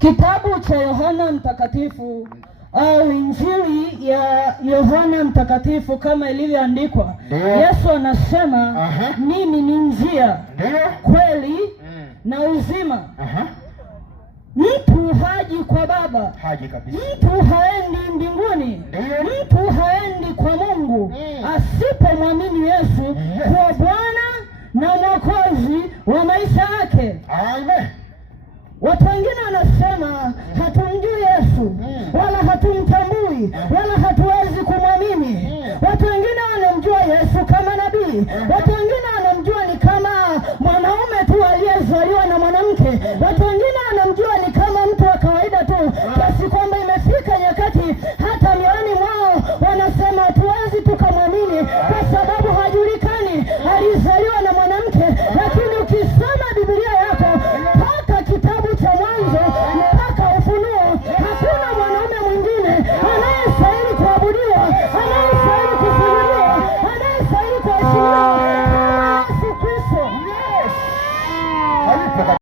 Kitabu cha Yohana Mtakatifu au Injili ya Yohana Mtakatifu kama ilivyoandikwa, Yesu anasema mimi ni njia, kweli na uzima. Mtu haji kwa Baba, mtu haendi mbinguni, mtu haendi kwa Mungu asipomwamini Yesu kwa Bwana na Mwokozi wa maisha yake. Amen. Watu wengine